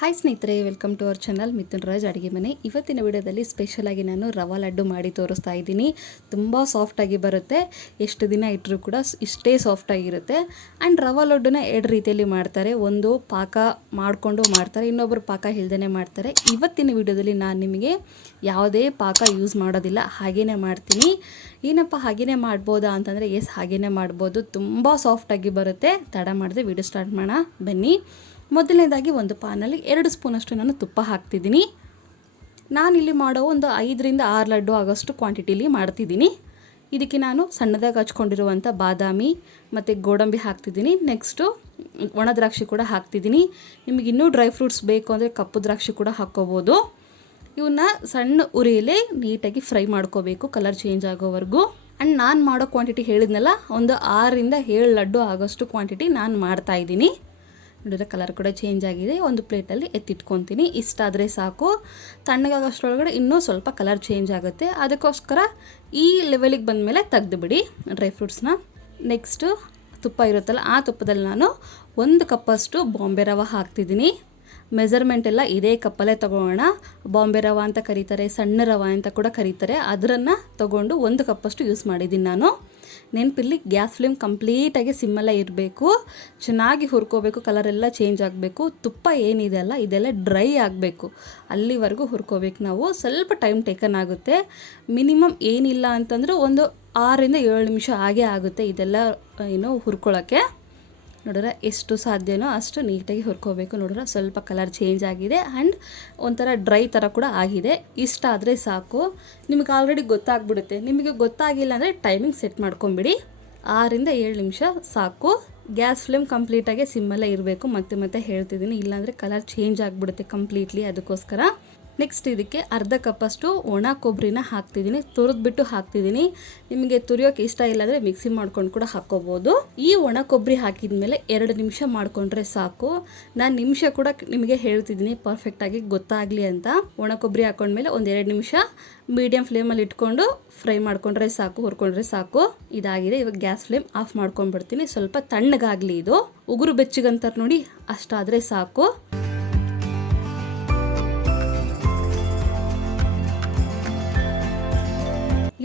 Hi ಸ್ನೇಹಿತರೆ, welcome to our channel Mithun Raj ಅಡುಗೆ ಮನೆ. ಇವತ್ತಿನ ವಿಡಿಯೋದಲ್ಲಿ ಸ್ಪೆಷಲಾಗಿ ನಾನು ರವಾ ಲಡ್ಡು ಮಾಡಿ ತೋರಿಸ್ತಾ ಇದ್ದೀನಿ. ತುಂಬ ಸಾಫ್ಟಾಗಿ ಬರುತ್ತೆ, ಎಷ್ಟು ದಿನ ಇಟ್ಟರೂ ಕೂಡ ಇಷ್ಟೇ ಸಾಫ್ಟಾಗಿರುತ್ತೆ. ಆ್ಯಂಡ್ ರವಾ ಲಡ್ಡುನ ಎರಡು ರೀತಿಯಲ್ಲಿ ಮಾಡ್ತಾರೆ. ಒಂದು ಪಾಕ ಮಾಡಿಕೊಂಡು ಮಾಡ್ತಾರೆ, ಇನ್ನೊಬ್ಬರು ಪಾಕ ಇಲ್ದೇ ಮಾಡ್ತಾರೆ. ಇವತ್ತಿನ ವಿಡಿಯೋದಲ್ಲಿ ನಾನು ನಿಮಗೆ ಯಾವುದೇ ಪಾಕ ಯೂಸ್ ಮಾಡೋದಿಲ್ಲ, ಹಾಗೇ ಮಾಡ್ತೀನಿ. ಏನಪ್ಪ ಹಾಗೇ ಮಾಡ್ಬೋದಾ ಅಂತಂದರೆ ಎಸ್, ಹಾಗೇ ಮಾಡ್ಬೋದು. ತುಂಬ ಸಾಫ್ಟಾಗಿ ಬರುತ್ತೆ. ತಡ ಮಾಡಿದೆ ವಿಡಿಯೋ ಸ್ಟಾರ್ಟ್ ಮಾಡೋಣ ಬನ್ನಿ. ಮೊದಲನೇದಾಗಿ ಒಂದು ಪಾನಲ್ಲಿ 2 ಸ್ಪೂನಷ್ಟು ನಾನು ತುಪ್ಪ ಹಾಕ್ತಿದ್ದೀನಿ. ನಾನಿಲ್ಲಿ ಮಾಡೋ ಒಂದು 5ರಿಂದ 6 ಲಡ್ಡು ಆಗೋಷ್ಟು ಕ್ವಾಂಟಿಟಿಲಿ ಮಾಡ್ತಿದ್ದೀನಿ. ಇದಕ್ಕೆ ನಾನು ಸಣ್ಣದಾಗಿ ಹಚ್ಕೊಂಡಿರುವಂಥ ಬಾದಾಮಿ ಮತ್ತು ಗೋಡಂಬಿ ಹಾಕ್ತಿದ್ದೀನಿ. ನೆಕ್ಸ್ಟು ಒಣ ದ್ರಾಕ್ಷಿ ಕೂಡ ಹಾಕ್ತಿದ್ದೀನಿ. ನಿಮಗೆ ಇನ್ನೂ ಡ್ರೈ ಫ್ರೂಟ್ಸ್ ಬೇಕು ಅಂದರೆ ಕಪ್ಪು ದ್ರಾಕ್ಷಿ ಕೂಡ ಹಾಕ್ಕೋಬೋದು. ಇವನ್ನ ಸಣ್ಣ ಉರಿಯಲ್ಲೇ ನೀಟಾಗಿ ಫ್ರೈ ಮಾಡ್ಕೋಬೇಕು, ಕಲರ್ ಚೇಂಜ್ ಆಗೋವರೆಗೂ. ಆ್ಯಂಡ್ ನಾನು ಮಾಡೋ ಕ್ವಾಂಟಿಟಿ ಹೇಳಿದ್ನಲ್ಲ, ಒಂದು 6ರಿಂದ 7 ಲಡ್ಡು ಆಗೋಷ್ಟು ಕ್ವಾಂಟಿಟಿ ನಾನು ಮಾಡ್ತಾಯಿದ್ದೀನಿ. ನೋಡಿದ್ರೆ ಕಲರ್ ಕೂಡ ಚೇಂಜ್ ಆಗಿದೆ. ಒಂದು ಪ್ಲೇಟಲ್ಲಿ ಎತ್ತಿಟ್ಕೊತೀನಿ. ಇಷ್ಟಾದರೆ ಸಾಕು. ತಣ್ಣಗಾಗೋಷ್ಟರೊಳಗಡೆ ಇನ್ನೂ ಸ್ವಲ್ಪ ಕಲರ್ ಚೇಂಜ್ ಆಗುತ್ತೆ. ಅದಕ್ಕೋಸ್ಕರ ಈ ಲೆವೆಲಿಗೆ ಬಂದಮೇಲೆ ತೆಗೆದುಬಿಡಿ ಡ್ರೈ ಫ್ರೂಟ್ಸ್ನ. ನೆಕ್ಸ್ಟು ತುಪ್ಪ ಇರುತ್ತಲ್ಲ, ಆ ತುಪ್ಪದಲ್ಲಿ ನಾನು 1 ಕಪ್ಪಷ್ಟು ಬಾಂಬೆ ರವೆ ಹಾಕ್ತಿದ್ದೀನಿ. ಮೆಜರ್ಮೆಂಟ್ ಎಲ್ಲ ಇದೇ ಕಪ್ಪಲ್ಲೇ ತೊಗೊಳ್ಳೋಣ. ಬಾಂಬೆ ರವೆ ಅಂತ ಕರೀತಾರೆ, ಸಣ್ಣ ರವೆ ಅಂತ ಕೂಡ ಕರೀತಾರೆ. ಅದನ್ನು ತೊಗೊಂಡು 1 ಕಪ್ಪಷ್ಟು ಯೂಸ್ ಮಾಡಿದ್ದೀನಿ ನಾನು. ನೆನಪಿರಲಿ, ಗ್ಯಾಸ್ ಫ್ಲೇಮ್ ಕಂಪ್ಲೀಟಾಗಿ ಸಿಮ್ಮಲ್ಲೇ ಇರಬೇಕು. ಚೆನ್ನಾಗಿ ಹುರ್ಕೋಬೇಕು, ಕಲರೆಲ್ಲ ಚೇಂಜ್ ಆಗಬೇಕು. ತುಪ್ಪ ಏನಿದೆ ಅಲ್ಲ, ಇದೆಲ್ಲ ಡ್ರೈ ಆಗಬೇಕು. ಅಲ್ಲಿವರೆಗೂ ಹುರ್ಕೋಬೇಕು ನಾವು. ಸ್ವಲ್ಪ ಟೈಮ್ ಟೇಕನ್ ಆಗುತ್ತೆ. ಮಿನಿಮಮ್ ಏನಿಲ್ಲ ಅಂತಂದರೆ ಒಂದು 6ರಿಂದ 7 ನಿಮಿಷ ಆಗೇ ಆಗುತ್ತೆ ಇದೆಲ್ಲ ಹುರ್ಕೊಳ್ಳೋಕ್ಕೆ. ನೋಡಿದ್ರೆ ಎಷ್ಟು ಸಾಧ್ಯನೋ ಅಷ್ಟು ನೀಟಾಗಿ ಹುರ್ಕೋಬೇಕು. ನೋಡಿದ್ರೆ ಸ್ವಲ್ಪ ಕಲರ್ ಚೇಂಜ್ ಆಗಿದೆ ಆ್ಯಂಡ್ ಒಂಥರ ಡ್ರೈ ಥರ ಕೂಡ ಆಗಿದೆ. ಇಷ್ಟ ಆದರೆ ಸಾಕು. ನಿಮಗೆ ಆಲ್ರೆಡಿ ಗೊತ್ತಾಗ್ಬಿಡುತ್ತೆ. ನಿಮಗೆ ಗೊತ್ತಾಗಿಲ್ಲ ಅಂದರೆ ಟೈಮಿಂಗ್ ಸೆಟ್ ಮಾಡ್ಕೊಂಬಿಡಿ. 6ರಿಂದ 7 ನಿಮಿಷ ಸಾಕು. ಗ್ಯಾಸ್ ಫ್ಲೇಮ್ ಕಂಪ್ಲೀಟಾಗಿ ಸಿಮ್ಮಲ್ಲೇ ಇರಬೇಕು. ಮತ್ತೆ ಹೇಳ್ತಿದ್ದೀನಿ, ಇಲ್ಲಾಂದರೆ ಕಲರ್ ಚೇಂಜ್ ಆಗಿಬಿಡುತ್ತೆ ಕಂಪ್ಲೀಟ್ಲಿ. ಅದಕ್ಕೋಸ್ಕರ ನೆಕ್ಸ್ಟ್ ಇದಕ್ಕೆ ಅರ್ಧ ಕಪ್ಪಷ್ಟು ಒಣ ಕೊಬ್ಬರಿನ ಹಾಕ್ತಿದ್ದೀನಿ. ತುರಿದ್ಬಿಟ್ಟು ಹಾಕ್ತಿದ್ದೀನಿ. ನಿಮಗೆ ತುರಿಯೋಕೆ ಇಷ್ಟ ಇಲ್ಲಾಂದರೆ ಮಿಕ್ಸಿ ಮಾಡ್ಕೊಂಡು ಕೂಡ ಹಾಕ್ಕೋಬೋದು. ಈ ಒಣ ಕೊಬ್ಬರಿ ಹಾಕಿದ ಮೇಲೆ 2 ನಿಮಿಷ ಮಾಡಿಕೊಂಡ್ರೆ ಸಾಕು. ನಾನು ನಿಮಿಷ ಕೂಡ ನಿಮಗೆ ಹೇಳ್ತಿದ್ದೀನಿ ಪರ್ಫೆಕ್ಟಾಗಿ ಗೊತ್ತಾಗಲಿ ಅಂತ. ಒಣ ಕೊಬ್ಬರಿ ಹಾಕೊಂಡ್ಮೇಲೆ ಒಂದು 2 ನಿಮಿಷ ಮೀಡಿಯಮ್ ಫ್ಲೇಮಲ್ಲಿ ಇಟ್ಕೊಂಡು ಫ್ರೈ ಮಾಡ್ಕೊಂಡ್ರೆ ಸಾಕು, ಹುರ್ಕೊಂಡ್ರೆ ಸಾಕು. ಇದಾಗಿದೆ. ಇವಾಗ ಗ್ಯಾಸ್ ಫ್ಲೇಮ್ ಆಫ್ ಮಾಡ್ಕೊಂಡ್ಬಿಡ್ತೀನಿ. ಸ್ವಲ್ಪ ತಣ್ಣಗಾಗಲಿ ಇದು. ಉಗುರು ಬೆಚ್ಚಗಂತಾರೆ ನೋಡಿ, ಅಷ್ಟಾದರೆ ಸಾಕು.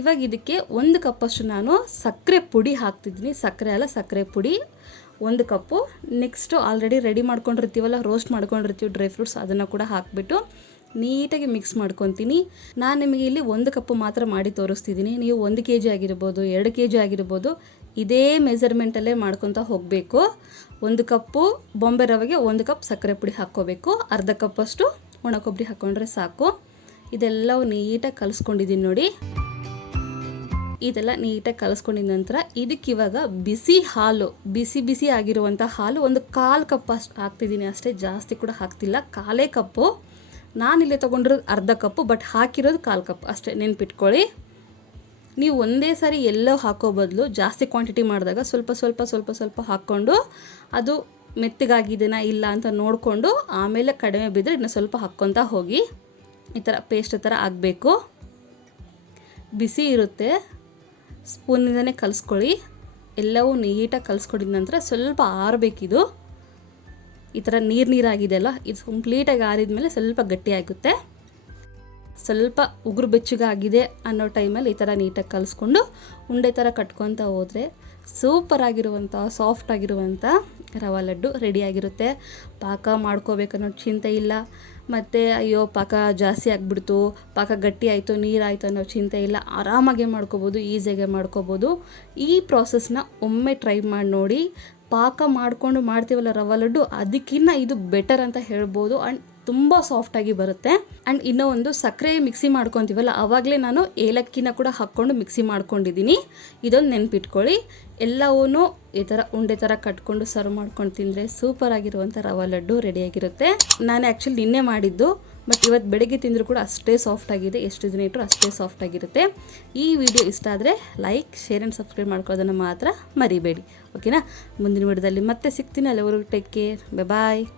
ಇವಾಗ ಇದಕ್ಕೆ 1 ಕಪ್ಪಷ್ಟು ನಾನು ಸಕ್ಕರೆ ಪುಡಿ ಹಾಕ್ತಿದ್ದೀನಿ. ಸಕ್ಕರೆ ಅಲ್ಲ, ಸಕ್ಕರೆ ಪುಡಿ 1 ಕಪ್ಪು. ನೆಕ್ಸ್ಟು ಆಲ್ರೆಡಿ ರೆಡಿ ಮಾಡ್ಕೊಂಡಿರ್ತೀವಲ್ಲ, ರೋಸ್ಟ್ ಮಾಡ್ಕೊಂಡಿರ್ತೀವಿ ಡ್ರೈ ಫ್ರೂಟ್ಸ್, ಅದನ್ನು ಕೂಡ ಹಾಕಿಬಿಟ್ಟು ನೀಟಾಗಿ ಮಿಕ್ಸ್ ಮಾಡ್ಕೊತೀನಿ. ನಾನು ನಿಮಗೆ ಇಲ್ಲಿ 1 ಕಪ್ಪು ಮಾತ್ರ ಮಾಡಿ ತೋರಿಸ್ತಿದ್ದೀನಿ. ನೀವು 1 kg ಆಗಿರ್ಬೋದು, 2 kg ಆಗಿರ್ಬೋದು, ಇದೇ ಮೆಜರ್ಮೆಂಟಲ್ಲೇ ಮಾಡ್ಕೊತಾ ಹೋಗಬೇಕು. 1 ಕಪ್ಪು ಬಾಂಬೆ ರವೆಗೆ 1 ಕಪ್ ಸಕ್ಕರೆ ಪುಡಿ ಹಾಕ್ಕೋಬೇಕು. ಅರ್ಧ ಕಪ್ಪಷ್ಟು ಒಣ ಕೊಬ್ಬರಿ ಹಾಕ್ಕೊಂಡ್ರೆ ಸಾಕು. ಇದೆಲ್ಲವೂ ನೀಟಾಗಿ ಕಲಿಸ್ಕೊಂಡಿದ್ದೀನಿ ನೋಡಿ. ಇದೆಲ್ಲ ನೀಟಾಗಿ ಕಲಿಸ್ಕೊಂಡಿದ ನಂತರ ಇದಕ್ಕಿವಾಗ ಬಿಸಿ ಹಾಲು, ಬಿಸಿ ಆಗಿರುವಂಥ ಹಾಲು ಒಂದು 1/4 ಕಪ್ ಅಷ್ಟು ಹಾಕ್ತಿದ್ದೀನಿ ಅಷ್ಟೇ. ಜಾಸ್ತಿ ಕೂಡ ಹಾಕ್ತಿಲ್ಲ, 1/4 ಕಪ್ಪು. ನಾನಿಲ್ಲಿ ತೊಗೊಂಡಿರೋದು ಅರ್ಧ ಕಪ್ಪು, ಬಟ್ ಹಾಕಿರೋದು 1/4 ಕಪ್ ಅಷ್ಟೇ. ನೆನ್ಪಿಟ್ಕೊಳ್ಳಿ. ನೀವು ಒಂದೇ ಸಾರಿ ಎಲ್ಲೋ ಹಾಕೋ ಬದಲು ಜಾಸ್ತಿ ಕ್ವಾಂಟಿಟಿ ಮಾಡಿದಾಗ ಸ್ವಲ್ಪ ಹಾಕ್ಕೊಂಡು ಅದು ಮೆತ್ತಗಾಗಿದೆನಾ ಇಲ್ಲ ಅಂತ ನೋಡಿಕೊಂಡು ಆಮೇಲೆ ಕಡಿಮೆ ಬಿದ್ದರೆ ಇನ್ನು ಸ್ವಲ್ಪ ಹಾಕ್ಕೊತಾ ಹೋಗಿ. ಈ ಥರ ಪೇಸ್ಟ್ ಥರ ಆಗಬೇಕು. ಬಿಸಿ ಇರುತ್ತೆ, ಸ್ಪೂನಿಂದನೇ ಕಲಿಸ್ಕೊಳ್ಳಿ. ಎಲ್ಲವೂ ನೀಟಾಗಿ ಕಲಿಸ್ಕೊಂಡಿದ ನಂತರ ಸ್ವಲ್ಪ ಆರಬೇಕಿದು. ಈ ಥರ ನೀರಾಗಿದೆ ಅಲ್ಲ, ಇದು ಕಂಪ್ಲೀಟಾಗಿ ಆರಿದ ಮೇಲೆ ಸ್ವಲ್ಪ ಗಟ್ಟಿಯಾಗುತ್ತೆ. ಸ್ವಲ್ಪ ಉಗುರು ಬೆಚ್ಚಗಾಗಿದೆ ಅನ್ನೋ ಟೈಮಲ್ಲಿ ಈ ಥರ ನೀಟಾಗಿ ಕಲಿಸ್ಕೊಂಡು ಉಂಡೆ ಥರ ಕಟ್ಕೊತಾ ಹೋದರೆ ಸೂಪರಾಗಿರುವಂಥ ಸಾಫ್ಟಾಗಿರುವಂಥ ರವಾ ಲಡ್ಡು ರೆಡಿಯಾಗಿರುತ್ತೆ. ಪಾಕ ಮಾಡ್ಕೋಬೇಕನ್ನೋ ಚಿಂತೆ ಇಲ್ಲ. ಮತ್ತು ಅಯ್ಯೋ ಪಾಕ ಜಾಸ್ತಿ ಆಗಿಬಿಡ್ತು, ಪಾಕ ಗಟ್ಟಿ ಆಯಿತು, ನೀರಾಯಿತು ಅನ್ನೋ ಚಿಂತೆ ಇಲ್ಲ. ಆರಾಮಾಗೆ ಮಾಡ್ಕೋಬೋದು, ಈಸಿಯಾಗೆ ಮಾಡ್ಕೋಬೋದು. ಈ ಪ್ರಾಸೆಸ್ನ ಒಮ್ಮೆ ಟ್ರೈ ಮಾಡಿ ನೋಡಿ. ಪಾಕ ಮಾಡಿಕೊಂಡು ಮಾಡ್ತೀವಲ್ಲ ರವಾ ಲಡ್ಡು, ಅದಕ್ಕಿಂತ ಇದು ಬೆಟರ್ ಅಂತ ಹೇಳ್ಬೋದು. ಆ್ಯಂಡ್ ತುಂಬ ಸಾಫ್ಟಾಗಿ ಬರುತ್ತೆ. ಆ್ಯಂಡ್ ಇನ್ನೂ ಒಂದು ಸಕ್ಕರೆ ಮಿಕ್ಸಿ ಮಾಡ್ಕೊತೀವಲ್ಲ, ಆವಾಗಲೇ ನಾನು ಏಲಕ್ಕಿನ ಕೂಡ ಹಾಕ್ಕೊಂಡು ಮಿಕ್ಸಿ ಮಾಡ್ಕೊಂಡಿದ್ದೀನಿ. ಇದೊಂದು ನೆನ್ಪಿಟ್ಕೊಳ್ಳಿ. ಎಲ್ಲವೂ ಈ ಥರ ಉಂಡೆ ಥರ ಕಟ್ಕೊಂಡು ಸರ್ವ್ ಮಾಡ್ಕೊಂಡು ತಿಂದರೆ ಸೂಪರಾಗಿರುವಂಥ ರವಾ ಲಡ್ಡು ರೆಡಿಯಾಗಿರುತ್ತೆ. ನಾನು ಆ್ಯಕ್ಚುಲಿ ನಿನ್ನೆ ಮಾಡಿದ್ದು, ಬಟ್ ಇವತ್ತು ಬೆಳಗ್ಗೆ ತಿಂದರೂ ಕೂಡ ಅಷ್ಟೇ ಸಾಫ್ಟಾಗಿದೆ. ಎಷ್ಟು ದಿನ ಇಟ್ಟರು ಅಷ್ಟೇ ಸಾಫ್ಟಾಗಿರುತ್ತೆ. ಈ ವಿಡಿಯೋ ಇಷ್ಟ ಆದರೆ ಲೈಕ್, ಶೇರ್ ಆ್ಯಂಡ್ ಸಬ್ಸ್ಕ್ರೈಬ್ ಮಾಡ್ಕೊಳ್ಳೋದನ್ನು ಮಾತ್ರ ಮರಿಬೇಡಿ. ಓಕೆನಾ? ಮುಂದಿನ ವಿಡಿಯೋದಲ್ಲಿ ಮತ್ತೆ ಸಿಗ್ತೀನಿ. ಅಲ್ಲಿವರೆಗೂ ಟೇಕ್ ಕೇರ್. ಬಾಯ್.